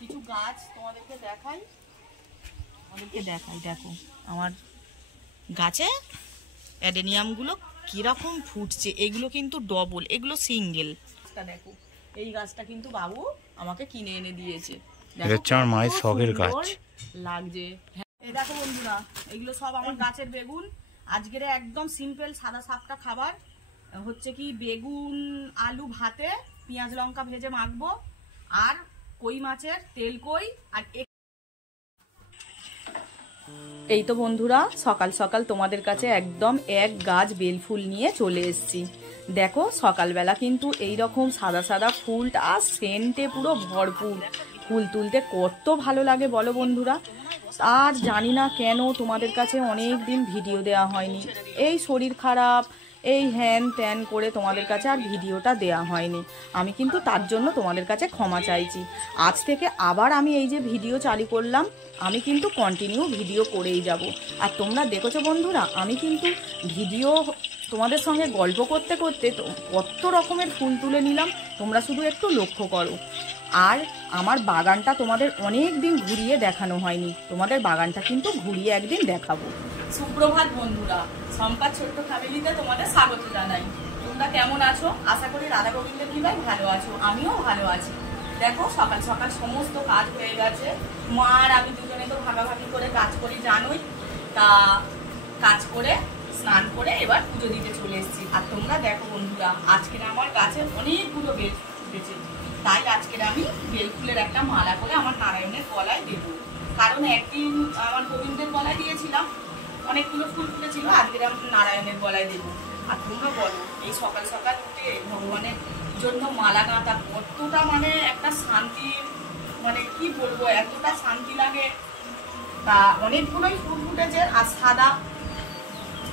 কিছু গাছ তোমাদেরকে দেখাই, দেখো আমার গাছে অ্যাডেনিয়ামগুলো কিরকম ফুটছে। এগুলো কিন্তু ডবল, এগুলো সিঙ্গেল। দেখো এই গাছটা কিন্তু বাবু আমাকে কিনে এনে দিয়েছে। মায়ের শখের গাছ লাগছে। এই দেখো বন্ধুরা, এগুলো সব আমার গাছের বেগুন। আজকের একদম সিম্পল সাদা সাপটা খাবার হচ্ছে কি বেগুন আলু ভাতে পেঁয়াজ লঙ্কা ভেজে মাখবো, আর কই মাছের তেল কই। আর এই তো বন্ধুরা সকাল সকাল তোমাদের কাছে একদম এক গাছ বেলফুল নিয়ে চলে এসেছি। দেখো সকালবেলা কিন্তু এইরকম সাদা সাদা ফুলটা সেন্টে পুরো ভরপুর। ফুল তুলতে কত ভালো লাগে বলো বন্ধুরা। আর জানি না কেন তোমাদের কাছে অনেক দিন ভিডিও দেওয়া হয়নি। এই শরীর খারাপ, এই হ্যান ত্যান করে তোমাদের কাছে আর ভিডিওটা দেয়া হয়নি। আমি কিন্তু তার জন্য তোমাদের কাছে ক্ষমা চাইছি। আজ থেকে আবার আমি এই যে ভিডিও চালু করলাম, আমি কিন্তু কন্টিনিউ ভিডিও করেই যাব। আর তোমরা দেখেছো বন্ধুরা, আমি কিন্তু ভিডিও তোমাদের সঙ্গে গল্প করতে করতে কত রকমের ফুল তুলে নিলাম, তোমরা শুধু একটু লক্ষ্য করো। আর আমার বাগানটা তোমাদের অনেক দিন ঘুরিয়ে দেখানো হয়নি, তোমাদের বাগানটা কিন্তু ঘুরিয়ে একদিন দেখাবো। সুপ্রভাত বন্ধুরা, সম্পাদ ছোট্ট ফ্যামিলিতে তোমাদের স্বাগত জানাই। তোমরা কেমন আছো? আশা করি রাধা গোবিন্দের কৃপায় ভালো আছো, আমিও ভালো আছি। দেখো সকাল সকাল সমস্ত কাজ হয়ে গেছে। মা আর আমি দুজনে তো ভাগাভাগি করে কাজ করি জানোই। তা কাজ করে স্নান করে এবার পুজো দিতে চলে এসেছি। আর তোমরা দেখো বন্ধুরা, আজকের আমার গাছে অনেকগুলো বেল ফুটেছে, তাই আজকের আমি বেলফুলের একটা মালা করে আমার নারায়ণের গলায় দেব। কারণ একদিন আমার গোবিন্দের গলায় দিয়েছিলাম, অনেকগুলো ফুল ফুটেছিল, আজকের আমি নারায়ণের গলায় দেব। আর তোমরা বলো, এই সকাল সকাল উঠে ভগবানের জন্য মালা গাঁথা কতটা মানে একটা শান্তি, মানে কি বলবো, এতটা শান্তি লাগে। তা অনেকগুলোই ফুল ফুটেছে আর সাদা,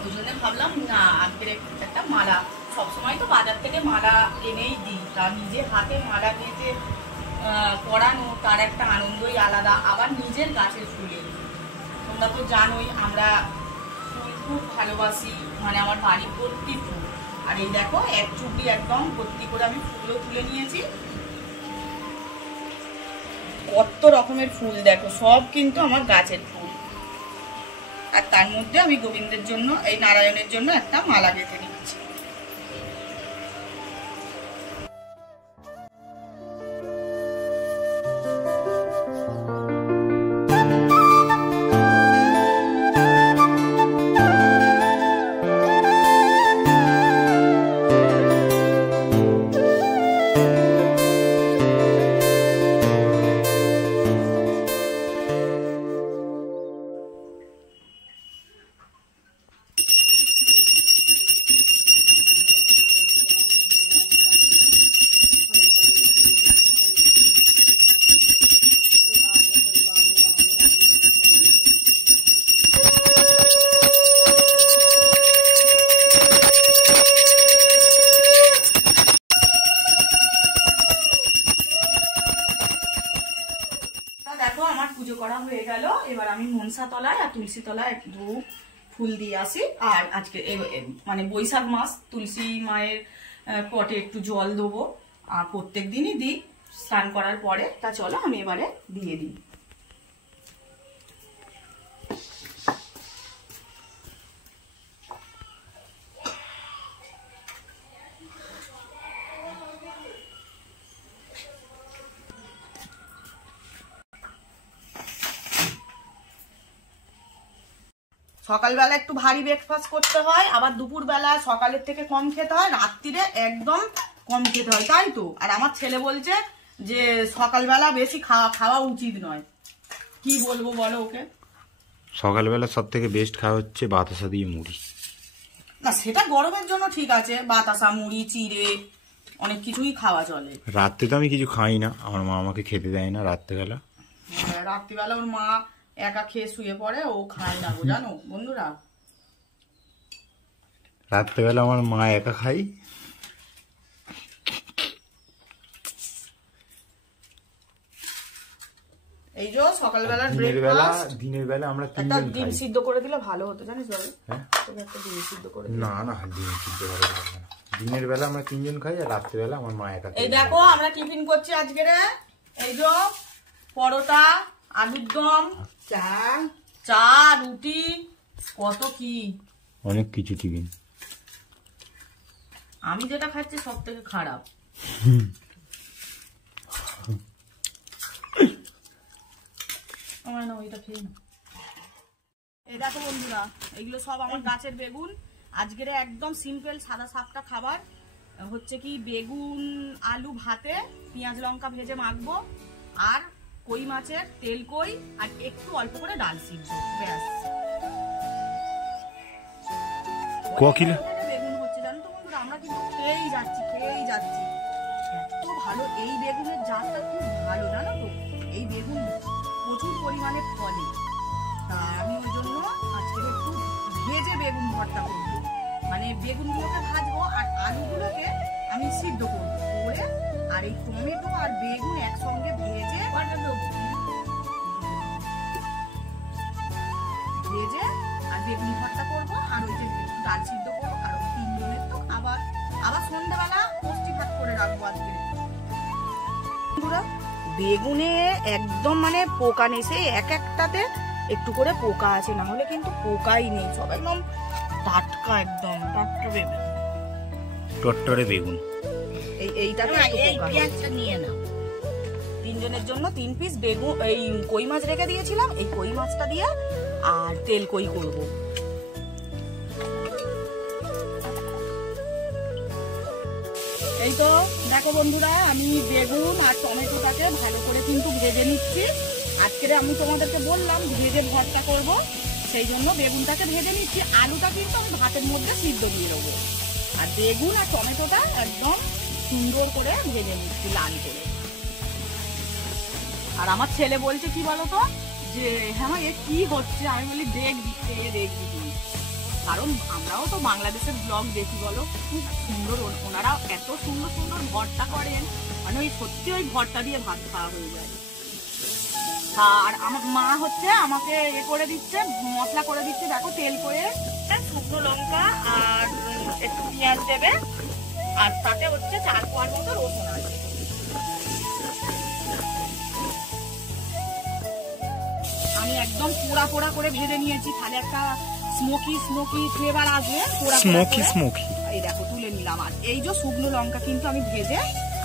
ওই জন্য ভাবলাম না আজকের একটা মালা। সবসময় তো বাজার থেকে মালা এনেই দিই, তা নিজের হাতে মালা গেঁথে পরানো তার একটা আনন্দই আলাদা। আবার নিজের গাছের ফুলে, তোমরা তো জানোই আমরা ফুল খুব ভালোবাসি, মানে আমার বাড়ি ভর্তি ফুল। আর এই দেখো এক চুবড়ি একদম ভর্তি করে আমি ফুলও তুলে নিয়েছি। কত রকমের ফুল দেখো, সব কিন্তু আমার গাছের ফুল। আর তার মধ্যে আমি গোবিন্দের জন্য, এই নারায়ণের জন্য একটা মালা গেঁথে নিচ্ছি। দেখো আমার পুজো করা হয়ে গেল। এবার আমি মনসা তলায় আর তুলসী তলায় ধূপ ফুল দিয়ে আসি। আর আজকে মানে বৈশাখ মাস, তুলসী মায়ের পটে একটু জল দেবো, আর প্রত্যেক দিনই দিই স্নান করার পরে। তা চলো আমি এবারে দিয়ে দিই। সকালবেলা একটু ভারী ব্রেকফাস্ট করতে হয়, আবার দুপুরবেলা সকালের থেকে কম খেতে হয়, রাত্রিরে একদম কম খেতে হয়, তাই তো। আর আমার ছেলে বলছে যে সকালবেলা বেশি খাওয়া উচিত নয়। কি বলবো বলো ওকে? সকালবেলা সব থেকে বেস্ট খাওয়া হচ্ছে বাতাসা দিয়ে মুড়ি। না সেটা গরমের জন্য ঠিক আছে, বাতাসা মুড়ি চিড়ে অনেক কিছুই খাওয়া চলে। রাত্রে তো আমি কিছু খাই না, আমার মা আমাকে খেতে দেয় না রাত্রেবেলা। রাত্রিবেলা ওর মা একা খেয়ে শুয়ে পড়ে, ও খায় না, জানো বন্ধুরা। রাত্রেবেলা আমার মা একা খাই। এই যে সকালবেলার দিনের বেলা আমরা একটা ডিম সিদ্ধ করে দিলে ভালো হতো, জানিস বাবু? একটা ডিম সিদ্ধ করে না না, ডিম সিদ্ধ করে না। দিনের বেলা আমরা তিনজন খাই, আর রাত্রেবেলা আমার মা একা। এই দেখো আমরা টিফিন করছি আজকে। এই যে পরোটা, আলুর দম, চা, চা, রুটি, কত কি অনেক কিছু টিফিন। আমি যেটা খাচ্ছি সব থেকে খারাপ। আমার না ওইটা খেয়ে না। এই দেখো বন্ধুরা, এগুলো সব আমার গাছের বেগুন। আজকের একদম সিম্পল সাদা সাপটা খাবার হচ্ছে কি বেগুন আলু ভাতে পেঁয়াজ লঙ্কা ভেজে মাখবো, আর কই মাছের তেল কই, আর একটু অল্প করে ডাল সিদ্ধ, ব্যাস। বেগুন হচ্ছে জানো তো বন্ধুরা, আমরা কিন্তু খেয়েই যাচ্ছি। এত ভালো এই বেগুনের জাতটা, খুব ভালো জানো তো। এই বেগুন প্রচুর পরিমাণে ফলে, তা আমি ওই জন্য আজকে একটু ভেজে বেগুন ভর্তা করবো। মানে বেগুনগুলোকে ভাজবো আর আলুগুলোকে আমি সিদ্ধ করবো করে, আর এই টমেটো আর বেগুন একসঙ্গে ভেজে আর বেগুন ভর্তা করবো, আর ওই যে ডাল সিদ্ধ করবো। আর 3 জনের তো আবার সন্ধ্যাবেলা মিষ্টি ভাত করে রাখবো আজকে। বেগুনে একদম মানে পোকা নেই, সেই এক একটাতে একটু করে পোকা আছে, না হলে কিন্তু পোকাই নেই, সব একদম টাটকা, একদম টাটকা বেগুন, টট্টরে বেগুন। এইটাতে পেঁয়াজটা নিয়ে নাও। 3 জনের জন্য 3 পিস বেগুন, এই কই মাছ রেখে দিয়েছিলাম, এই কই মাছটা দিয়ে আর তেল কই করবো। এই তো দেখো বন্ধুরা, আমি বেগুন আর টমেটোটাকে ভালো করে কিন্তু ভেজে নিচ্ছি। আজকে আমি তোমাদেরকে বললাম ভেজে ভর্তা করব, সেই জন্য বেগুনটাকে ভেজে নিচ্ছি। আলুটা কিন্তু আমি ভাতের মধ্যে সিদ্ধ দিয়ে দেবো, আর বেগুন আর টমেটোটা একদম সুন্দর করে ভেজে নিচ্ছি লাল করে। আর আমার ছেলে বলছে কি বলতো, যে হ্যাঁ এ কি হচ্ছে, আমি বলি দেখবি তুই, কারণ আমরাও তো বাংলাদেশের ব্লগ দেখি, বলো খুব সুন্দর, ওনারা এত সুন্দর সুন্দর ভর্তা করেন, মানে ওই সত্যি ওই ভর্তা দিয়ে ভাত খাওয়া হয়ে যায়। আর আমার মা হচ্ছে আমাকে এ করে দিচ্ছে, মশলা করে দিচ্ছে, দেখো তেল করে শুকনো লঙ্কা আর একটু পেঁয়াজ দেবে, আর তাতে হচ্ছে 4 কোয়ার মতো রসুন আছে। আমি একদম পোড়া পোড়া করে ভেজে নিয়েছি, তাহলে একটা স্মোকি ফ্লেভার আসবে। স্মোকি এই দেখো তুলে নিলাম। আর এই যে শুকনো লঙ্কা কিন্তু আমি ভেজে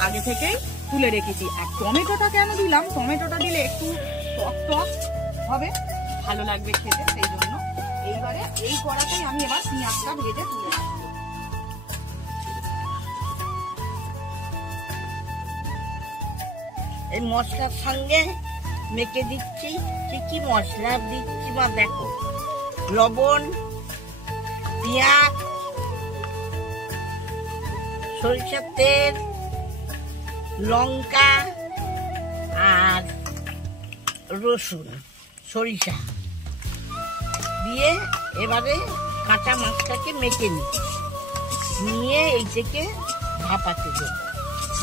আগে থেকেই তুলে রেখেছি। আর টমেটোটা কেন দিলাম, টমেটোটা দিলে একটু টক হবে, ভালো লাগবে খেতে, সেই জন্য। এইবারে এই কড়াতেই আমি এবার পেঁয়াজটা ভেজে তুলে রাখবো। এই মশলার সঙ্গে মেখে দিচ্ছি, কি মশলা দিচ্ছি বা দেখো, লবণ, পেঁয়াজ, সরিষার তেল, লঙ্কা আর রসুন, সরিষা দিয়ে এবারে কাঁচা মাছটাকে মেখে নিয়ে এইটাকে ভাপাতে দেবো,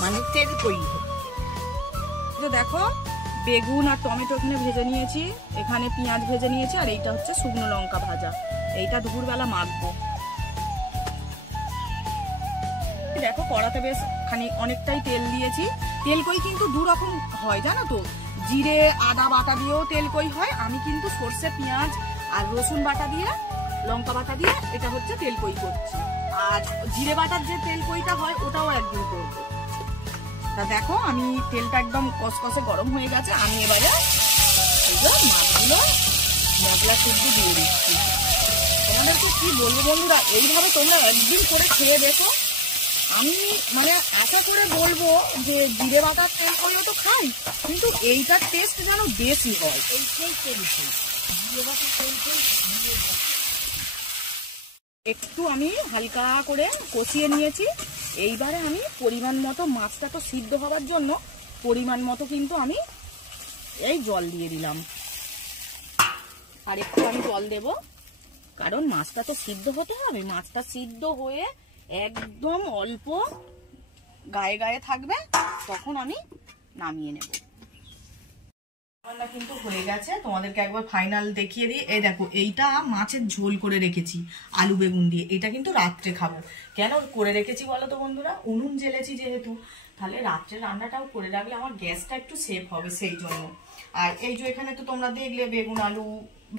মানে তেল কই। দেখো বেগুন আর টমেটো এখানে ভেজে নিয়েছি, এখানে পেঁয়াজ ভেজে নিয়েছি, আর এইটা হচ্ছে শুকনো লঙ্কা ভাজা, এইটা দুপুরবেলা মাখবো। দেখো কড়াতে বেশ অনেকটাই তেল দিয়েছি। তেল কই কিন্তু 2 রকম হয় জানো তো, জিরে আদা বাটা দিয়েও তেল কই হয়, আমি কিন্তু সরষে পেঁয়াজ আর রসুন বাটা দিয়ে লঙ্কা বাটা দিয়ে এটা হচ্ছে তেল কই করছি। আর জিরে বাটার যে তেল কইটা হয় ওটাও একদিন করবো। তা দেখো আমি তেলটা একদম কষকষে গরম হয়ে গেছে, আমি এবারে মাছগুলো মশলা শুদ্ধ দিয়ে দিচ্ছি। তোমাদেরকে কি বলবো বন্ধুরা, এইভাবে তোমরা একদিন করে খেয়ে দেখো। আমি মানে আশা করে বলবো যে জিরে বাটার তেল কইও তো খাই, কিন্তু এইটার টেস্ট যেন বেশি হয়। একটু আমি হালকা করে কষিয়ে নিয়েছি। এইবারে আমি পরিমাণ মতো, মাছটা তো সিদ্ধ হওয়ার জন্য পরিমাণ মতো কিন্তু আমি এই জল দিয়ে দিলাম, আর একটু আমি জল দেব, কারণ মাছটা তো সিদ্ধ হতে হবে। মাছটা সিদ্ধ হয়ে একদম অল্প গায়ে গায়ে থাকবে, তখন আমি নামিয়ে নেব। রান্না কিন্তু হয়ে গেছে, তোমাদেরকে একবার ফাইনাল দেখিয়ে দিই। এই দেখো, এইটা মাছের ঝোল করে রেখেছি আলু বেগুন দিয়ে, এটা কিন্তু রাত্রে খাবো। কেন করে রেখেছি বলো তো বন্ধুরা, উনুন জ্বেলেছি যেহেতু, তাহলে রাত্রে রান্নাটাও করে রাখলে আমার গ্যাসটা একটু সেভ হবে, সেই জন্য। আর এই যে এখানে তো তোমরা দেখলে বেগুন আলু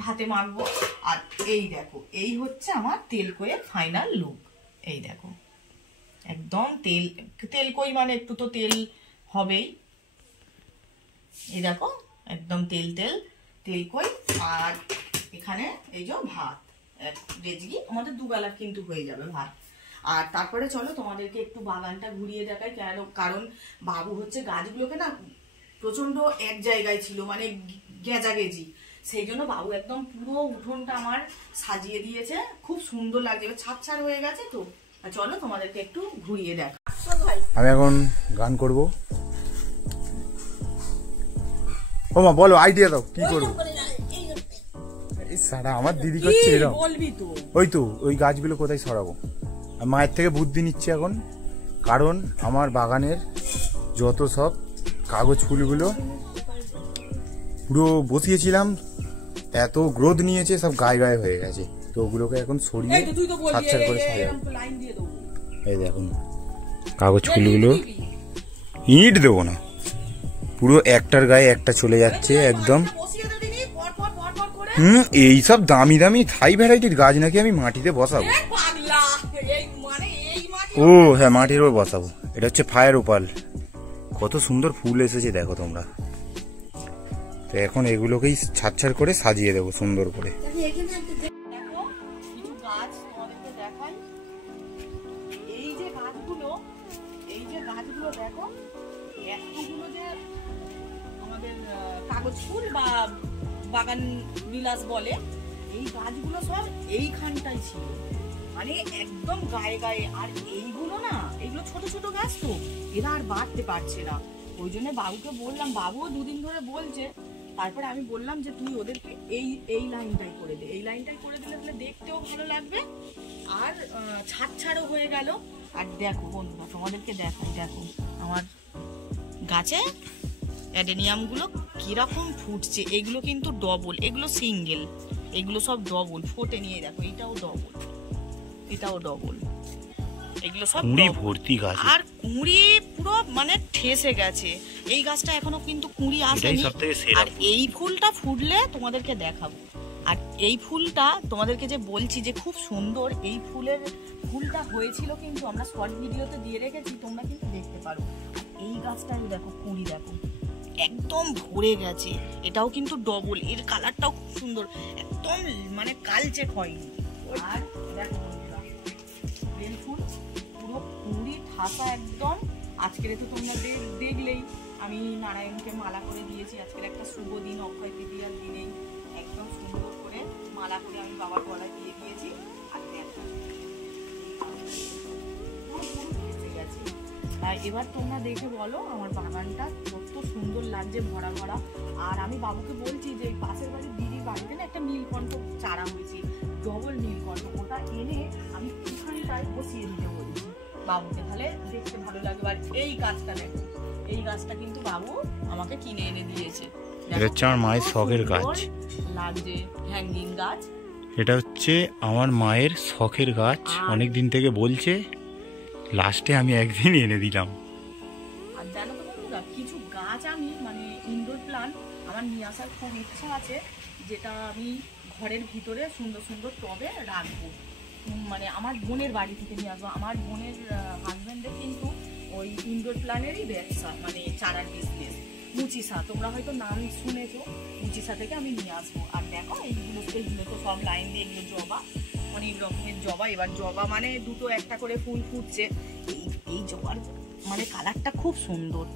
ভাতে মাখবো। আর এই দেখো, এই হচ্ছে আমার তেলকইয়ের ফাইনাল লুক। এই দেখো একদম তেলকই মানে একটু তো তেল হবেই। এই দেখো একদম তেলকই। আর এখানে এই যে ভাত রেজগি, আমাদের দুবেলা কিন্তু হয়ে যাবে ভাত। আর তারপরে চলো তোমাদেরকে একটু বাগানটা ঘুরিয়ে দেখাই, কারণ বাবু হচ্ছে গাছগুলোকে না প্রচন্ড এক জায়গায় ছিল, মানে গেজাগেজি, সেই জন্য বাবু একদম পুরো উঠোনটা আমার সাজিয়ে দিয়েছে, খুব সুন্দর লাগছে, ছাড় হয়ে গেছে। তো চলো তোমাদেরকে একটু ঘুরিয়ে দেখ। আমি এখন গান করব। ও মা বলো, আইডিয়া দাও কি করবো। সারা আমার দিদি করছে এরকম, বলবি তো। ওই তো ওই গাছগুলো কোথায় সরাবো, মায়ের থেকে বুদ্ধি নিচ্ছে এখন। কারণ আমার বাগানের যত সব কাগজ ফুলগুলো পুরো বসিয়েছিলাম, এত গ্রোথ নিয়েছে, সব গায়ে হয়ে গেছে। তো ওগুলোকে এখন সরিয়ে ছাড় করে সাজাবো। এই দেখুন কাগজ ফুলগুলো, ইট দেবো না, পুরো একটার গায়ে একটা চলে যাচ্ছে একদম। এইসব দামি দামি থাই ভ্যারাইটির গাছ নাকি আমি মাটিতে বসাবো? ও হ্যাঁ, মাটির উপর বসাবো। এটা হচ্ছে ফায়ার ওপাল, কত সুন্দর ফুল এসেছে দেখো তোমরা। তো এখন এগুলোকেই ছাড় করে সাজিয়ে দেবো সুন্দর করে। কাগজ ফুল বা বাগান বিলাস বলে, এই গাছগুলো সব এইখানটাই ছিল, মানে একদম গায়ে। আর এইগুলো না, এইগুলো ছোট ছোট গাছ, তো এরা আর বাড়তে পারছে না। ওই জন্য বাবুকে বললাম, বাবুও দুদিন ধরে বলছে। তারপরে আমি বললাম যে তুই ওদেরকে এই লাইনটাই করে দে, এই লাইনটাই করে দিলে তাহলে দেখতেও ভালো লাগবে আর ছাড়ও হয়ে গেল। আর দেখো বন্ধুরা, তোমাদেরকে দেখো আমার গাছে অ্যাডেনিয়াম গুলো কিরকম ফুটছে। এগুলো কিন্তু ডবল, এগুলো সিঙ্গেল, এগুলো সব ডবল ফোটে। নিয়ে দেখো এটাও ডবল, এগুলো সব ভর্তি গাছ। আর কুঁড়ি পুরো মানে ঠেসে গেছে। এই গাছটা এখনো কিন্তু কুঁড়ি আসেনি। আর এই ফুলটা ফুটলে তোমাদেরকে দেখাবো। আর এই ফুলটা তোমাদেরকে যে বলছি যে খুব সুন্দর, এই ফুলটা হয়েছিল কিন্তু আমরা শর্ট ভিডিওতে দিয়ে রেখেছি, তোমরা কিন্তু দেখতে পারো। এই গাছটাই দেখো কুঁড়ি দেখো একদম ভরে গেছে, এটাও কিন্তু ডবল, এর কালারটাও খুব সুন্দর, একদম মানে কালচে হয়নি। আর দেখো বেল ফুল পুরো কুঁড়ি ঠাসা একদম। আজকের তো তোমরা দেখলেই আমি নারায়ণকে মালা করে দিয়েছি। আজকের একটা শুভ দিন, অক্ষয় তৃতীয়ার দিনেই একদম সুন্দর করে মালা করে আমি বাবার গলায় দিয়ে দিয়েছি। আর দেখো গেছে। আর এবার তোমরা দেখে বলো আমার বাগানটা কত সুন্দর লাগছে, ভরা। আর আমি বাবুকে বলছি যে পাশের বাড়ির দিদির বাড়িতে না একটা নীলকণ্ঠ চারা হয়েছে, ডবল নীলকণ্ঠ, ওটা এনে আমি এখানটায় বসিয়ে দিতে বলছি বাবুকে, তাহলে দেখতে ভালো লাগবে। আর এই গাছটা দেখো, এই গাছটা কিন্তু বাবু আমাকে কিনে এনে দিয়েছে। এটা হচ্ছে আমার মায়ের শখের গাছ, লাগছে হ্যাঙ্গিং গাছ। এটা হচ্ছে আমার মায়ের শখের গাছ, অনেক দিন থেকে বলছে, লাস্টে আমি একদিন এনে দিলাম। আর জানো তো বন্ধুরা, কিছু গাছ আমি মানে ইনডোর প্লান্ট আমার নিয়ে আসার খুব ইচ্ছা আছে, যেটা আমি ঘরের ভিতরে সুন্দর সুন্দর টবে রাখবো। মানে আমার বোনের বাড়ি থেকে নিয়ে আসবো। আমার বোনের হাজব্যান্ডের কিন্তু ওই ইনডোর প্ল্যানেরই ব্যবসা, মানে চারার বিজনেস। মুচিসা, তোমরা হয়তো নাম শুনেছো, মুচিসা থেকে আমি নিয়ে আসবো। আর দেখো এইগুলো তো সব লাইন দিয়ে এগুলো জবা, অনেক রকমের জবা। এবার জবা মানে দুটো একটা করে ফুল ফুটছে। এই জবার মানে কালারটা খুব সুন্দর।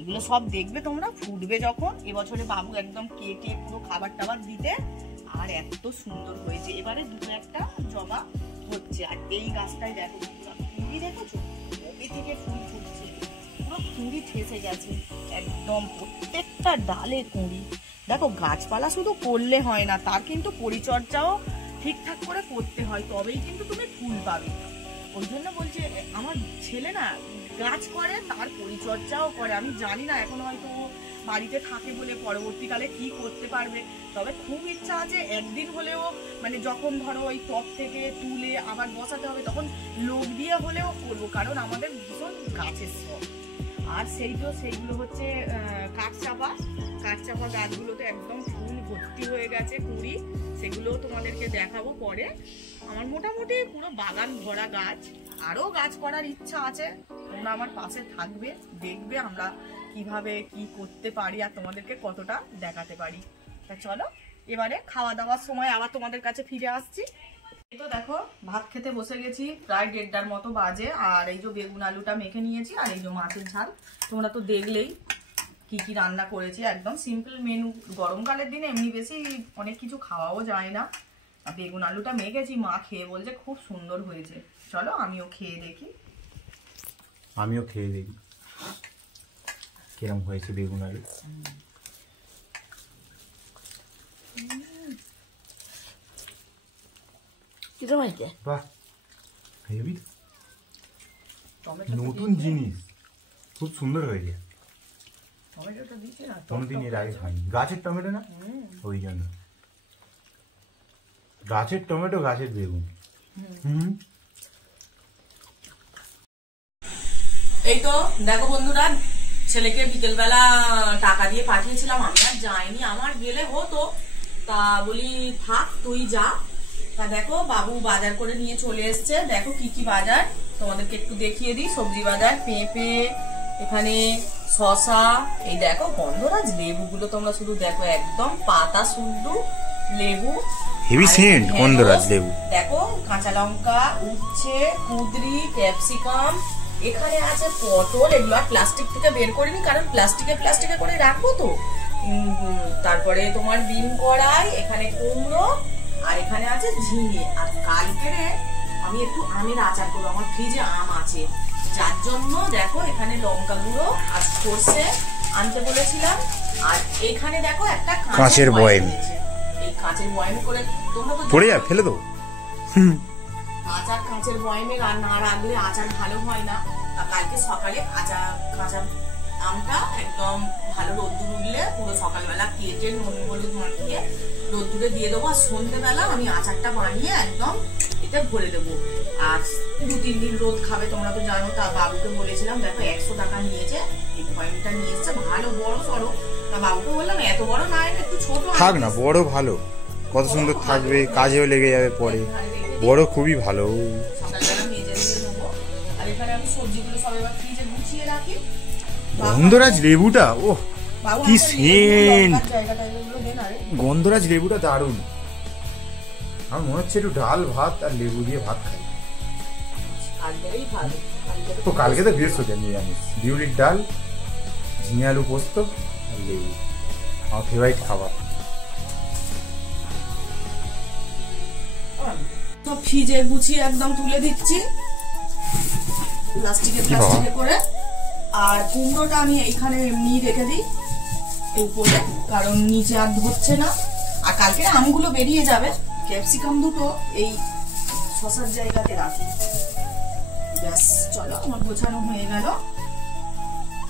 এগুলো সব দেখবে তোমরা ফুটবে যখন। এবছরে বাবু একদম কেটে পুরো খাবার টাবার দিতে, আর এত সুন্দর হয়েছে। এবারে দুটো একটা জবা হচ্ছে। আর এই গাছটায় দেখো কুঁড়ি দেখেছো, কবে থেকে ফুল ফুটছে, পুরো কুঁড়ি ঠেসে গেছে একদম, প্রত্যেকটা ডালে কুঁড়ি। দেখো গাছপালা শুধু করলে হয় না, তার কিন্তু পরিচর্যাও ঠিকঠাক করে করতে হয়, তবেই কিন্তু তুমি ফুল পাবে। ওই জন্য বলছে আমার ছেলে না গাছ করে, তার পরিচর্যাও করে। আমি জানি না এখন হয়তো বাড়িতে থাকে বলে পরবর্তীকালে কি করতে পারবে, তবে খুব ইচ্ছা আছে একদিন হলেও, মানে যখন ধরো ওই টব থেকে তুলে আবার বসাতে হবে তখন লোক দিয়ে হলেও করবো, কারণ আমাদের ভীষণ গাছের শখ। আর সেইগুলো হচ্ছে কাঠচাপা গাছগুলোতে একদম ফুল ভর্তি হয়ে গেছে, কুড়ি, সেগুলো তোমাদেরকে দেখাবো পরে। আমার মোটামুটি পুরো বাগান ভরা গাছ, আরো গাছ করার ইচ্ছা আছে। তোমরা আমার পাশে থাকবে, দেখবে আমরা কিভাবে কি করতে পারি আর তোমাদেরকে কতটা দেখাতে পারি। তা চলো এবারে খাওয়া দাওয়ার সময় আবার তোমাদের কাছে ফিরে আসছি। এই তো দেখো ভাত খেতে বসে গেছি, প্রায় 1:30টার মতো বাজে। আর এই যে বেগুন আলুটা মেখে নিয়েছি, আর এই যে মাছের ঝাল। তোমরা তো দেখলেই কি কি রান্না করেছি, একদম সিম্পল মেনু। গরমকালের দিনে এমনি বেশি অনেক কিছু খাওয়াও যায় না। আর বেগুন আলুটা মেখেছি, মা খেয়ে বলছে খুব সুন্দর হয়েছে। চলো আমিও খেয়ে দেখি। কিরম হয়েছে বেগুন আলু। কিরম হয়েছে? বাহ, নতুন জিনিস, খুব সুন্দর হয়েছে। টমেটোটা দিচ্ছি না, কোনোদিন এর আগে খাইনি। গাছের টমেটো না, ওই জন্য। গাছের টমেটো, গাছের বেগুন। এই তো দেখো বন্ধুরা, ছেলেকে বিকেলবেলা টাকা দিয়ে পাঠিয়েছিলাম, আমি আর যাইনি। আমার গেলে হতো, তা বলি থাক তুই যা। তা দেখো বাবু বাজার করে নিয়ে চলে এসছে। দেখো কি কি বাজার তোমাদেরকে একটু দেখিয়ে দিই। সবজি বাজার, পেঁপে, এখানে শসা, এই দেখো গন্ধরাজ লেবুগুলো তোমরা শুধু দেখো, একদম পাতা শুদ্ধ লেবু, হেভি সেন্ট গন্ধরাজ লেবু। দেখো কাঁচা লঙ্কা, উচ্ছে, কুঁদরি, ক্যাপসিকাম, এখানে আছে পটল। এগুলো আর প্লাস্টিক থেকে বের করিনি, কারণ প্লাস্টিকে করে রাখবো তো। তারপরে তোমার ডিম কড়াই, এখানে কুমড়ো, আর এখানে আছে ঝিঙে। আর কালকে আমি একটু আমের আচার করবো, আমার ফ্রিজে আম আছে, যার জন্য দেখো এখানে লঙ্কা গুঁড়ো আর সর্ষে আনতে বলেছিলাম। আর এখানে দেখো একটা কাঁচের বয়াম, এই কাঁচের বয়ামে করে তোমরা তো পড়ে যা, ফেলে দাও। আচার কাঁচের বয়ামে না রাখলে আচার ভালো হয় না। কালকে সকালে কাঁচা আমটা একদম ভালো রোদ্দুর উঠলে পুরো সকালবেলা কেটে নুন হলুদ মাখিয়ে রোদ্দুরে দিয়ে দেবো। আর সন্ধ্যেবেলা আমি আচারটা বানিয়ে একদম এতে ভরে দেবো। আর 2-3 দিন রোদ খাবে, তোমরা তো জানো। তা বাবুকে বলেছিলাম, দেখো 100 টাকা নিয়েছে, এই বয়ামটা নিয়ে এসছে ভালো বড় সড়ো। তা বাবুকে বললাম এত বড় না, একটু ছোট থাক না, বড় ভালো, কত সুন্দর থাকবে, কাজেও লেগে যাবে পরে। বড় খুবই ভালো। সকালবেলা মেজে দিয়ে নেবো। আর এখানে আমি সবজিগুলো সব এবার ফ্রিজে গুছিয়ে রাখি। গন্ধরাজ লেবুটা, ও কি সেন্ট! গন্ধরাজ লেবুটা দারুণ। আমার মনে হচ্ছে একটু ডাল ভাত আর লেবু দিয়ে ভাত খাই। তো কালকে তো বৃহস্পতি, নিরামিষ, বিউলির ডাল, ঝিঙে আলু পোস্ত আর লেবু, আমার ফেভারিট খাবার। তো ফ্রিজে গুছিয়ে একদম তুলে দিচ্ছি প্লাস্টিকে করে। আর কুমড়োটা আমি এইখানে এমনি রেখে দিই উপরে, কারণ নিচে আর ধরছে না। আর কালকে আমগুলো বেরিয়ে যাবে। ক্যাপসিকাম দুটো এই শসার জায়গাতে রাখি। ব্যাস, চলো আমার গোছানো হয়ে গেল।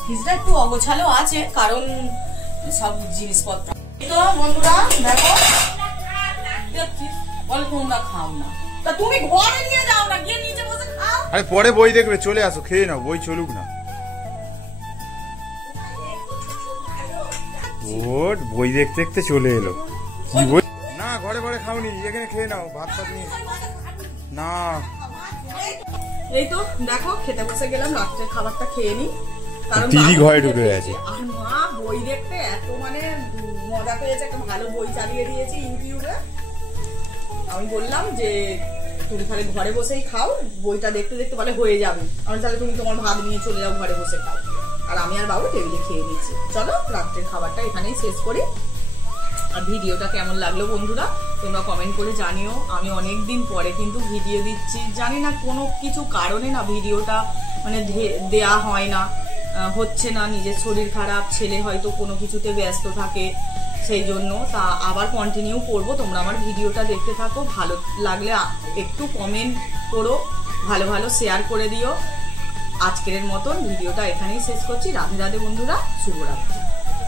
ফ্রিজটা একটু অগোছালো আছে, কারণ সব জিনিসপত্র। তো বন্ধুরা দেখো, বলো তোমরা খাও না, তা তুমি ঘরে নিয়ে যাও না, গিয়ে নিচে বসে খাও। আরে পরে বই দেখবে, চলে আসো, খেয়ে নাও, বই চলুক না। ওর বই দেখতে দেখতে চলে এলো। কি বই? না, ঘরে ঘরে খাওনি, এখানে খেয়ে নাও, ভাত ফাত নিয়ে না। এই তো দেখো খেতে বসে গেলাম, রাত্রের খাবারটা খেয়ে নি, কারণ দিদি ঘরে ঢুকে গেছে। আর মা বই দেখতে এত মজা পেয়েছে, একটা ভালো বই চালিয়ে দিয়েছে ইউটিউবে। আমি বললাম যে তুমি তাহলে ঘরে বসেই খাও, বইটা দেখতে দেখতে বলে হয়ে যাবে। আমি তাহলে তুমি তোমার ভাত নিয়ে চলে যাও, ঘরে বসে খাও। আর আমি আর বাবু টেবিলে খেয়ে নিচ্ছি। চলো রাত্রের খাবারটা এখানেই শেষ করি। আর ভিডিওটা কেমন লাগলো বন্ধুরা তোমরা কমেন্ট করে জানিও। আমি অনেকদিন পরে কিন্তু ভিডিও দিচ্ছি, জানি না কোনো কিছু কারণে না ভিডিওটা দেয়া হয় না, হচ্ছে না। নিজের শরীর খারাপ, ছেলে হয়তো কোনো কিছুতে ব্যস্ত থাকে, সেই জন্য। তা আবার কন্টিনিউ করব। তোমরা আমার ভিডিওটা দেখতে থাকো, ভালো লাগলে একটু কমেন্ট করো, ভালো ভালো শেয়ার করে দিও। আজকের মতন ভিডিওটা এখানেই শেষ করছি। রাধে রাধে বন্ধুরা, শুভরাত্রি।